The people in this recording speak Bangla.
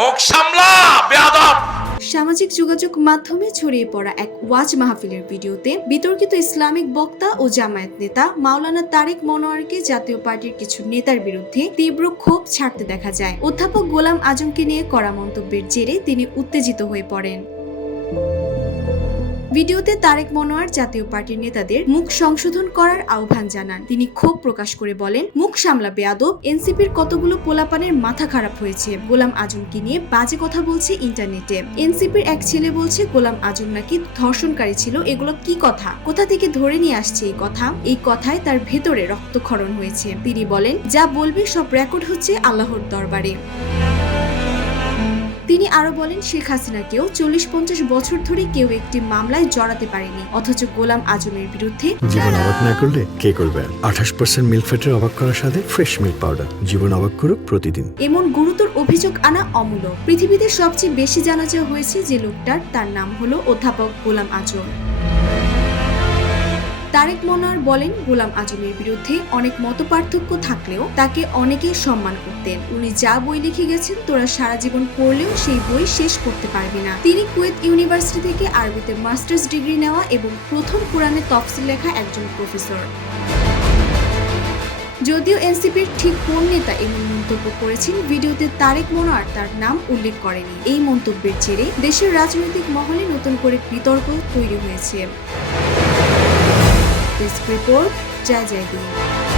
মুখ সামলা, বেয়াদব। সামাজিক যোগাযোগ মাধ্যমে ছড়িয়ে পড়া এক ওয়াজ মাহফিলের ভিডিওতে বিতর্কিত ইসলামিক বক্তা ও জামায়াত নেতা মাওলানা তারেক মনোয়ারকে জাতীয় পার্টির কিছু নেতার বিরুদ্ধে তীব্র ক্ষোভ ছাড়তে দেখা যায়। অধ্যাপক গোলাম আজমকে নিয়ে করা মন্তব্যের জেরে তিনি উত্তেজিত হয়ে পড়েন। ভিডিওতে তারেক মনোয়ার জাতীয় পার্টির নেতাদের মুখ সংশোধন করার আহ্বান জানান। তিনি ক্ষোভ প্রকাশ করে বলেন, মুখ সামলা বেয়াদব, এনসিপির কতগুলো পোলাপানের মাথা খারাপ হয়েছে। গোলাম আজমকে নিয়ে বাজে কথা বলছে ইন্টারনেটে। এনসিপির এক ছেলে বলছে, গোলাম আজম নাকি ধর্ষণকারী ছিল, এগুলো কি কথা? কোথা থেকে ধরে নিয়ে আসছে এই কথা? এই কথায় তার ভেতরে রক্তক্ষরণ হয়েছে। তিনি বলেন, যা বলবে সব রেকর্ড হচ্ছে আল্লাহর দরবারে। তিনি আরও বলেন শেখ হাসিনাকেও চল্লিশ পঞ্চাশ বছর ধরে কেউ একটি মামলায় জড়াতে পারেনি অথচ গোলাম আজমের বিরুদ্ধে জীবন অবাক না করলে কে করবে? আঠাশ পার্সেন্ট মিল্ক ফ্যাটের অবাক করার সাথে ফ্রেশ মিল্ক পাউডার জীবন অবাক করুক প্রতিদিন। এমন গুরুতর অভিযোগ আনা অমূলক। পৃথিবীতে সবচেয়ে বেশি জানাজা হয়েছে যে লোকটার তার নাম হলো অধ্যাপক গোলাম আজম। তারেক মনোয়ার বলেন, গোলাম আজমের বিরুদ্ধে অনেক মতপার্থক্য থাকলেও তাকে অনেকেই সম্মান করতেন। উনি যা বই লিখে গেছেন, তোরা সারা জীবন পড়লেও সেই বই শেষ করতে পারবি না। তিনি কুয়েত ইউনিভার্সিটি থেকে আরবিতে মাস্টার্স ডিগ্রি নেওয়া এবং প্রথম কোরআনে তফসিল লেখা একজন প্রফেসর। যদিও এনসিপির ঠিক কোন নেতা এমন মন্তব্য করেছেন, ভিডিওতে তারেক মনোয়ার তার নাম উল্লেখ করেনি। এই মন্তব্যের জেরে দেশের রাজনৈতিক মহলে নতুন করে বিতর্ক তৈরি হয়েছে। डेस्क रिपोर्ट जय जय गुरु